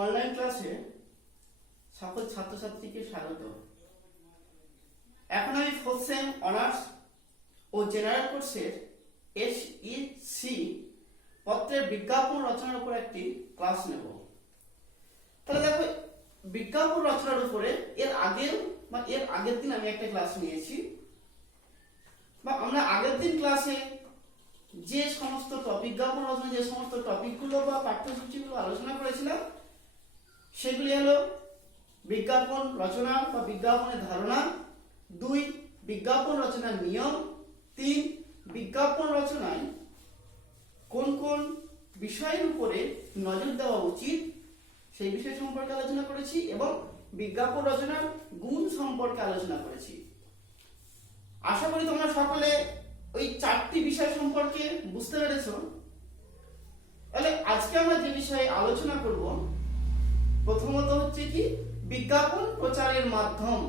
Online ক্লাসে সকল ছাত্রছাত্রীকে স্বাগত। এখন আমি ফোর্থ সেম অনার্স ও জেনারেল কোর্সের SEC পত্রের বিজ্ঞাপন রচনার উপর একটি ক্লাস নেব। তাহলে দেখো, বিজ্ঞাপন রচনার উপরে এর আগের দিন আমি একটা ক্লাস নিয়েছি, বা আমরা আগের দিন ক্লাসে যে সমস্ত বিজ্ঞাপন রচনা যে সমস্ত টপিকগুলো বা পাঠ্যসূচিগুলো আলোচনা করেছিলাম সেগুলি হলো বিজ্ঞাপন রচনা বা বিজ্ঞাপনের ধারণা, 2 বিজ্ঞাপন রচনার নিয়ম, 3 বিজ্ঞাপন রচনায় কোন কোন বিষয়ের উপরে নজর দেওয়া উচিত সেই বিষয় সম্পর্কে আলোচনা করেছি, এবং বিজ্ঞাপন রচনার গুণ সম্পর্কে আলোচনা করেছি। আশা করি তোমরা সকলে ওই 4টি বিষয় সম্পর্কে বুঝতে পেরেছ। তাহলে আজকে আমরা যে বিষয়ে আলোচনা করব, প্রথমত হচ্ছে কি বিজ্ঞাপন প্রচারের মাধ্যম,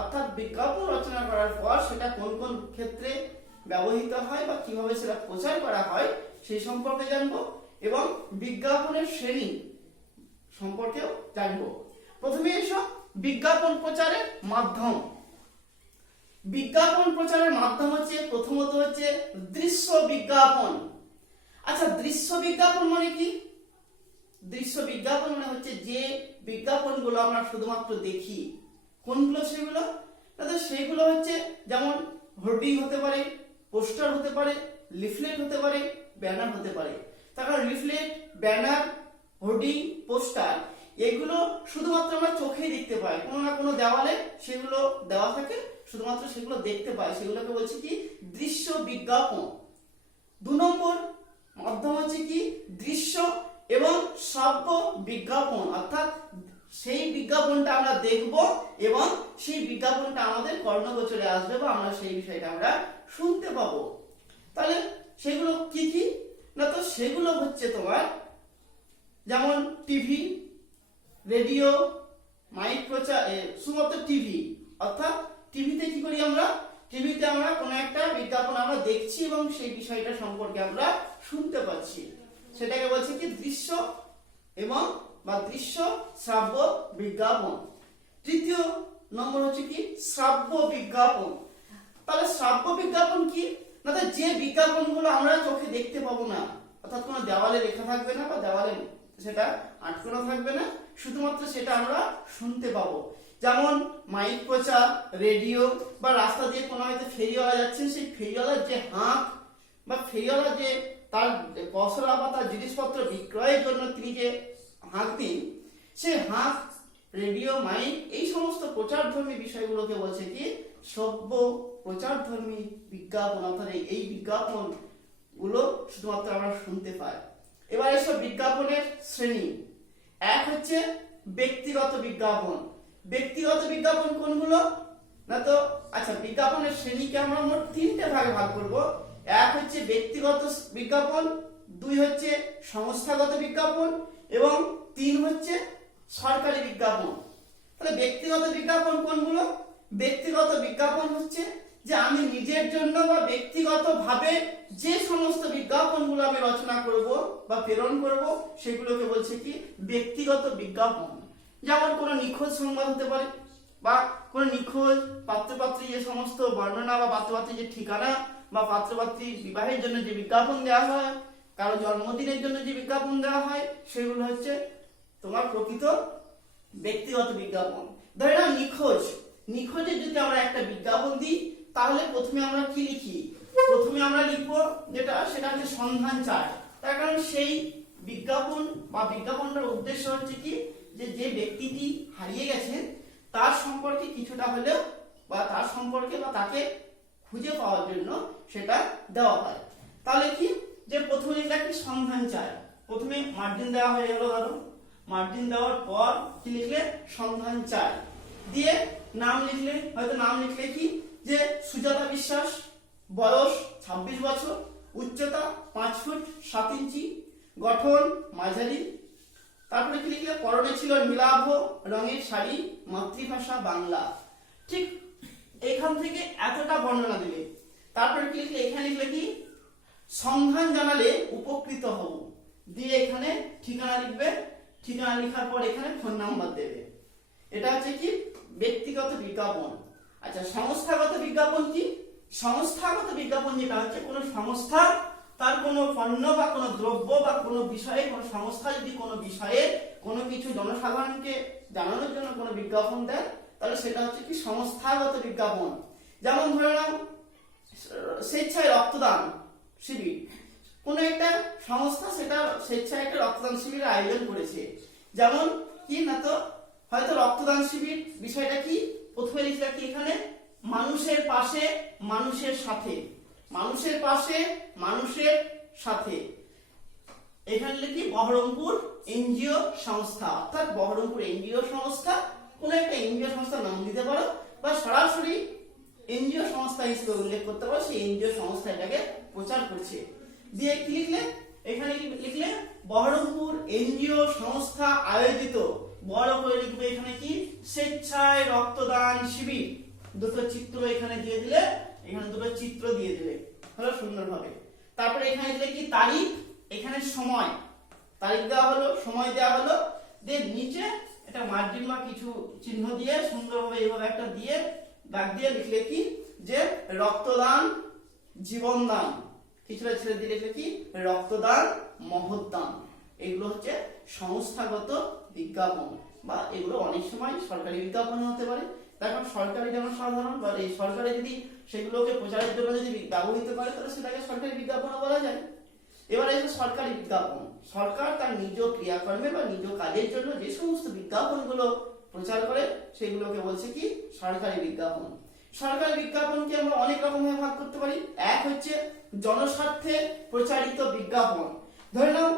অর্থাৎ বিজ্ঞাপন রচনা করার পর সেটা কোন কোন ক্ষেত্রে ব্যবহৃত হয় বা কিভাবে সেটা প্রচার করা হয় সেই সম্পর্কে জানবো, এবং বিজ্ঞাপনের শ্রেণী সম্পর্কেও জানবো। প্রথমে এসো বিজ্ঞাপন প্রচারের মাধ্যম। বিজ্ঞাপন প্রচারের মাধ্যম হচ্ছে প্রথমত হচ্ছে দৃশ্য বিজ্ঞাপন। আচ্ছা, দৃশ্য বিজ্ঞাপন মানে কি? দৃশ্য বিজ্ঞাপন মানে হচ্ছে যে বিজ্ঞাপনগুলো আমরা শুধুমাত্র দেখি। কোনগুলো সেগুলো? সেগুলো হচ্ছে যেমন হোর্ডিং হতে পারে, পোস্টার হতে পারে, লিফলেট হতে পারে, ব্যানার হতে পারে। তার কারণ লিফলেট, ব্যানার, হোর্ডিং, পোস্টার এগুলো শুধুমাত্র আমরা চোখেই দেখতে পাই, কোনো না কোনো দেওয়ালে সেগুলো দেওয়া থাকে, শুধুমাত্র সেগুলো দেখতে পাই, সেগুলোকে বলছে কি দৃশ্য বিজ্ঞাপন। 2 নম্বর মাধ্যম হচ্ছে কি দৃশ্য এবং শ্রাব্য বিজ্ঞাপন, অর্থাৎ সেই বিজ্ঞাপনটা আমরা দেখব এবং সেই বিজ্ঞাপনটা আমাদের কর্ণগোচরে আসবে বা আমরা সেই বিষয়টা আমরা শুনতে পাবো। তাহলে সেগুলো কি কি? না তো সেগুলো হচ্ছে তোমার যেমন টিভি, রেডিও, মাইক প্রচার, শুধুমাত্র টিভি, অর্থাৎ টিভিতে কি করি আমরা? টিভিতে আমরা কোনো একটা বিজ্ঞাপন আমরা দেখছি এবং সেই বিষয়টা সম্পর্কে আমরা শুনতে পাচ্ছি, সেটাকে বলছে কি দৃশ্য এবং বা দৃশ্য শ্রাব্য বিজ্ঞাপন। 3য় নম্বর হচ্ছে কি শ্রাব্য বিজ্ঞাপন। তাহলে শ্রাব্য বিজ্ঞাপন কি? না তো যে বিজ্ঞাপনগুলো আমরা চোখে দেখতে পাবো না, অর্থাৎ কোনো দেওয়ালে লেখা থাকবে না বা দেওয়ালে সেটা আটকানো থাকবে না, শুধুমাত্র সেটা আমরা শুনতে পাবো। যেমন মাইক প্রচার, রেডিও, বা রাস্তা দিয়ে কোনো হয়তো ফেরিওয়ালা যাচ্ছেন, সেই ফেরিওয়ালার যে হাঁক বা ফেরিওয়ালা যে তার পসরা বা তার জিনিসপত্র বিক্রয়ের জন্য তিনি যে হাঁক দিন, সেই হাঁক, রেডিও, মাইক এই সমস্ত প্রচারধর্মী বিষয়গুলোকে বলছে কি শ্রাব্য প্রচারধর্মী বিজ্ঞাপন, অর্থাৎ এই বিজ্ঞাপন গুলো শুধুমাত্র আমরা শুনতে পাই। এবার এসব বিজ্ঞাপনের শ্রেণী। 1 হচ্ছে ব্যক্তিগত বিজ্ঞাপন। ব্যক্তিগত বিজ্ঞাপন কোনগুলো? না তো আচ্ছা, বিজ্ঞাপনের শ্রেণীকে আমরা মোট 3টে ভাগে ভাগ করব। 1 হচ্ছে ব্যক্তিগত বিজ্ঞাপন, 2 হচ্ছে সংস্থাগত বিজ্ঞাপন, এবং 3 হচ্ছে সরকারি বিজ্ঞাপন। তাহলে ব্যক্তিগত বিজ্ঞাপন কোনগুলো? ব্যক্তিগত বিজ্ঞাপন হচ্ছে যে আমি নিজের জন্য বা ব্যক্তিগতভাবে যে সমস্ত বিজ্ঞাপনগুলো আমি রচনা করব বা প্রেরণ করব সেগুলোকে বলছে কি ব্যক্তিগত বিজ্ঞাপন। যেমন কোনো নিখোঁজ সংবাদ হতে পারে, বা কোনো নিখোঁজ পাত্রপাত্রী যে সমস্ত বর্ণনা বা পাত্রপাত্রীর যে ঠিকানা বা পাত্রপাত্রীর বিবাহের জন্য যে বিজ্ঞাপন দেওয়া হয়, কারো জন্মদিনের জন্য যে বিজ্ঞাপন দেওয়া হয়, সেগুলো হচ্ছে তোমার প্রকৃত ব্যক্তিগত বিজ্ঞাপন। ধরে নাও নিখোঁজের যদি আমরা একটা বিজ্ঞাপন দিই, তাহলে প্রথমে আমরা কি লিখি? প্রথমে আমরা লিখবো সেটা হচ্ছে সন্ধান চাই। তার কারণ সেই বিজ্ঞাপন বা বিজ্ঞাপনটার উদ্দেশ্য হচ্ছে কি যে ব্যক্তিটি হারিয়ে গেছেন তার সম্পর্কে কিছুটা হলেও বা তার সম্পর্কে বা তাকে খুঁজে পাওয়ার জন্য সেটা দেওয়া হয়। তাহলে কি যে প্রথমে লিখলে কি সন্ধান চাই, প্রথমে মার্জিন দেওয়া হয়ে গেল, ধরো মার্জিন দেওয়ার পর কি লিখলে সন্ধান চাই, দিয়ে নাম লিখলে, হয়তো নাম লিখলে কি যে সুজাতা বিশ্বাস, বয়স 26 বছর, উচ্চতা 5 ফুট 7 ইঞ্চি, গঠন মাঝারি। তারপরে কি লিখলে পরনে ছিল নীলাভ রঙের শাড়ি, মাতৃভাষা বাংলা। ঠিক এখান থেকে এতটা বর্ণনা দিলে, তারপরে কি লিখলে এখানে লিখলে কি সন্ধান জানালে উপকৃত হব, দিয়ে এখানে ঠিকানা লিখবে, ঠিকানা লেখার পর এখানে ফোন নাম্বার দেবে। এটা হচ্ছে কি ব্যক্তিগত বিজ্ঞাপন। আচ্ছা, সংস্থাগত বিজ্ঞাপন কি? সংস্থাগত বিজ্ঞাপন যেটা হচ্ছে কোনো সংস্থা তার কোনো পণ্য বা কোনো দ্রব্য বা কোনো বিষয়ে, কোনো সংস্থা যদি কোনো বিষয়ে কোনো কিছু জনসাধারণকে জানানোর জন্য কোনো বিজ্ঞাপন দেয়, তাহলে সেটা হচ্ছে কি সংস্থাগত বিজ্ঞাপন। যেমন ধরে নাও স্বেচ্ছায় রক্তদান শিবির, কোনো একটা সংস্থা সেটা স্বেচ্ছায় একটা রক্তদান শিবিরের আয়োজন করেছে। যেমন কি না, তো হয়তো রক্তদান শিবির বিষয়টা কি, প্রথমে লিখলে কি এখানে মানুষের পাশে মানুষের সাথে, মানুষের পাশে মানুষের সাথে, এখানে লিখি বহরমপুর এনজিও সংস্থা, অর্থাৎ বহরমপুর এনজিও সংস্থা, কোন একটা এনজিও সংস্থার নাম দিতে পারো বা সরাসরি এনজিও সংস্থা হিসেবে উল্লেখ করতে পারো, সেই এনজিও সংস্থা এটাকে প্রচার করছে। দিয়ে কি লিখলে, এখানে লিখলে বহরমপুর এনজিও সংস্থা আয়োজিত, বড় করে লিখবে এখানে কি স্বেচ্ছায় রক্তদান শিবির, দুটো চিত্র এখানে দিয়ে দিলে, এখানে দুটো চিত্র দিয়ে দিলে হলো সুন্দরভাবে। তারপরে এখানে দিলে কি তারিখ, এখানে সময়, তারিখ দেওয়া হলো, সময় দেওয়া হলো, দিয়ে নিচে এটা মার্জিন বা কিছু চিহ্ন দিয়ে সুন্দরভাবে এইভাবে একটা দিয়ে দাগ দিয়ে লিখলে কি যে রক্তদান জীবনদান, কিছুটা ছেড়ে দিয়ে লিখলে কি রক্তদান মহৎদান। এগুলো হচ্ছে সংস্থাগত বিজ্ঞাপন, বা এগুলো অনেক সময় সরকারি বিজ্ঞাপন হতে পারে। দেখো সরকারি জনসাধারণ বা এই সরকারে যদি সেগুলোকে প্রচারের জন্য যদি ব্যবহৃত করে, তাহলে সেটাকে সরকারি বিজ্ঞাপন বলা যায়। এবার এই সরকারি বিজ্ঞাপন, সরকার তার নিজ ক্রিয়াকর্মে বা নিজ কাজের জন্য যে সমস্ত বিজ্ঞাপনগুলো প্রচার করে সেগুলোকে বলছে কি সরকারি বিজ্ঞাপন। সরকারি বিজ্ঞাপনকে আমরা অনেক রকম ভাবে ভাগ করতে পারি। এক হচ্ছে জনস্বার্থে প্রচারিত বিজ্ঞাপন। ধরে নাও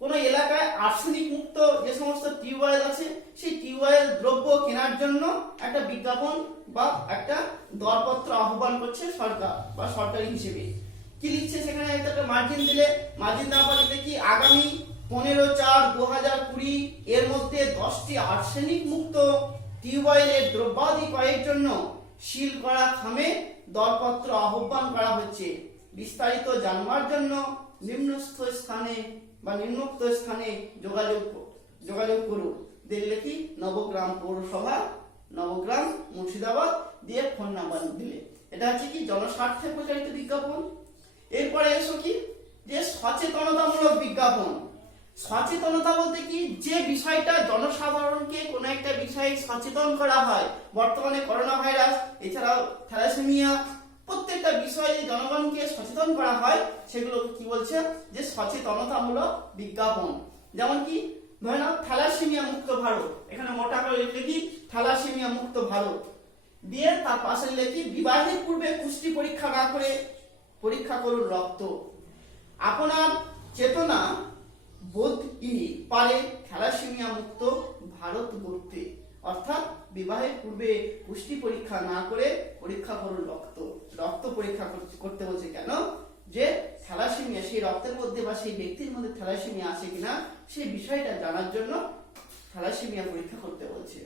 কোন এলাকায় আর্সেনিক মুক্ত যে সমস্ত টিউবওয়েল আছে, সেই টিউবওয়েল দ্রব্য কেনার জন্য একটা বিজ্ঞাপন বা একটা দরপত্র আহ্বান করছে সরকার বা সরকারি হিসেবে। কি লিখছে সেখানে একটা মার্জিন দিলে, মার্জিন দেওয়ার পর লিখলে কি আগামী 15/4/2020 এর মধ্যে 10টি আর্সেনিক মুক্ত টিউবওয়েলের দ্রব্যাদি ক্রয়ের জন্য সিল করা খামে দরপত্র আহ্বান করা হচ্ছে। বিস্তারিত জানবার জন্য নিম্নস্থ স্থানে বা নিম্নোক্ত স্থানে যোগাযোগ করুন। দেখলে কি নবগ্রাম পৌরসভা, নবগ্রাম মুর্শিদাবাদ, দিয়ে ফোন নাম্বার দিলে। এটা হচ্ছে কি জনস্বার্থে প্রচারিত বিজ্ঞাপন। এরপরে এসো কি যে সচেতনতামূলক বিজ্ঞাপন। সচেতনতা বলতে কি যে বিষয়টা জনসাধারণকে কোনো একটা বিষয়ে সচেতন করা হয়, বর্তমানে করোনা ভাইরাস এছাড়াও থ্যালাসেমিয়া, প্রত্যেকটা বিষয়ে জনগণকে সচেতন করা হয়, সেগুলো কি বলছে যে সচেতনতামূলক বিজ্ঞাপন। যেমন কি ধরে নাও থ্যালাসেমিয়া মুক্ত ভারত, এখানে মোটা করে লিখলে কি থ্যালাসেমিয়া মুক্ত ভারত, দিয়ে তার পাশে লিখে কি বিবাহের পূর্বে পুষ্টি পরীক্ষা না করে পরীক্ষা করুন রক্ত, আপনার চেতনা বোধই পারে থ্যালাসেমিয়া মুক্ত ভারত গড়তে। অর্থাৎ বিবাহের পূর্বে পুষ্টি পরীক্ষা না করে পরীক্ষা করুন রক্ত। রক্ত পরীক্ষা করতে বলছে কেন? যে থ্যালাসেমিয়া সেই রক্তের মধ্যে বা সেই ব্যক্তির মধ্যে থ্যালাসেমিয়া আছে কিনা সেই বিষয়টা জানার জন্য থ্যালাসেমিয়া পরীক্ষা করতে বলছে।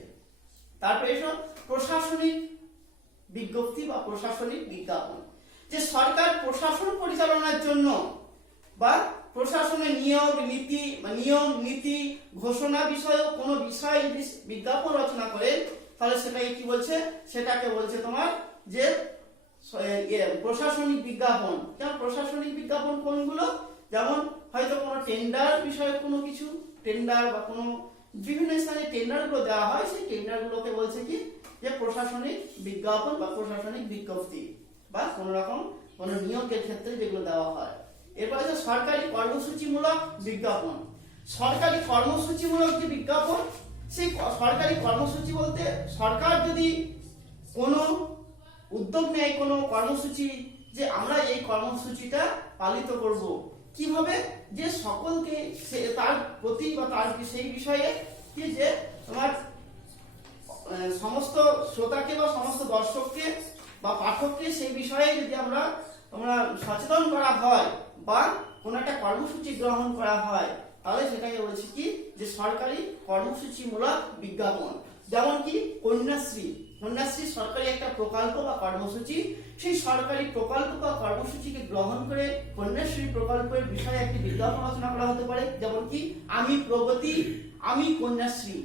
তারপরে এসো প্রশাসনিক বিজ্ঞপ্তি বা প্রশাসনিক বিজ্ঞাপন। যে সরকার প্রশাসন পরিচালনার জন্য বা প্রশাসনের নিয়ম নীতি ঘোষণা বিষয়ে কোনো বিষয় যদি বিজ্ঞাপন রচনা করে, তাহলে সেটাকে কি বলছে? সেটাকে বলছে তোমার যে প্রশাসনিক বিজ্ঞাপন। যেমন প্রশাসনিক বিজ্ঞাপন কোনগুলো? যেমন হয়তো কোনো টেন্ডার বিষয়ে কোনো কিছু টেন্ডার বা কোনো বিভিন্ন স্থানে টেন্ডার গুলো দেওয়া হয়, সেই টেন্ডার গুলোকে বলছে কি যে প্রশাসনিক বিজ্ঞাপন বা প্রশাসনিক বিজ্ঞপ্তি, বা কোন রকম কোন নিয়োগের ক্ষেত্রে যেগুলো দেওয়া হয়। এরপর আছে সরকারি কর্মসূচিমূলক বিজ্ঞাপন। সরকারি কর্মসূচিমূলক যে বিজ্ঞাপন, সেই সরকারি কর্মসূচি বলতে সরকার যদি কোনো উদ্যোগ নেয়, কোনো কর্মসূচি, যে আমরা এই কর্মসূচিটা পালিত করব কিভাবে, যে সকলকে তার প্রতি বা তার সেই বিষয়ে কি যে তোমার সমস্ত শ্রোতাকে বা সমস্ত দর্শককে বা পাঠককে সেই বিষয়ে যদি আমরা সচেতন করা হয় বা কোন একটা কর্মসূচি গ্রহণ করা হয়, তাহলে সেটাকে বলছি কি যে সরকারি কর্মসূচিমূলক বিজ্ঞাপন। যেমন কি কন্যাশ্রী, কন্যাশ্রী সরকারি একটা প্রকল্প বা কর্মসূচি, সেই সরকারি প্রকল্প বা কর্মসূচিকে গ্রহণ করে কন্যাশ্রী প্রকল্পের বিষয়ে একটি বিজ্ঞাপন রচনা করা হতে পারে। যেমন কি, আমি প্রগতি, আমি কন্যাশ্রী।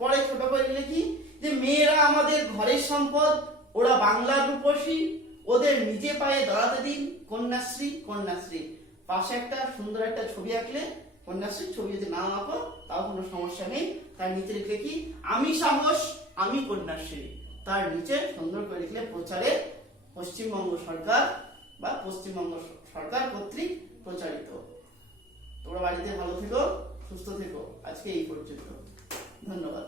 পরে ছোট করে লিখি যে মেয়েরা আমাদের ঘরের সম্পদ, ওরা বাংলার রূপসী, ওদের নিজে পায়ে দাঁড়াতে দিন, কন্যাশ্রী কন্যাশ্রী। পাশে একটা সুন্দর একটা ছবি আঁকলে, কন্যাশ্রীর ছবি যদি না আঁকো তাও কোনো সমস্যা নেই। তার নিচে লিখলে কি, আমি সাহস, আমি কন্যাশ্রী। তার নিচে সুন্দর করে লিখলে প্রচারে পশ্চিমবঙ্গ সরকার বা পশ্চিমবঙ্গ সরকার কর্তৃক প্রচারিত। তোমরা বাড়িতে ভালো থেকো, সুস্থ থেকো। আজকে এই পর্যন্ত, ধন্যবাদ।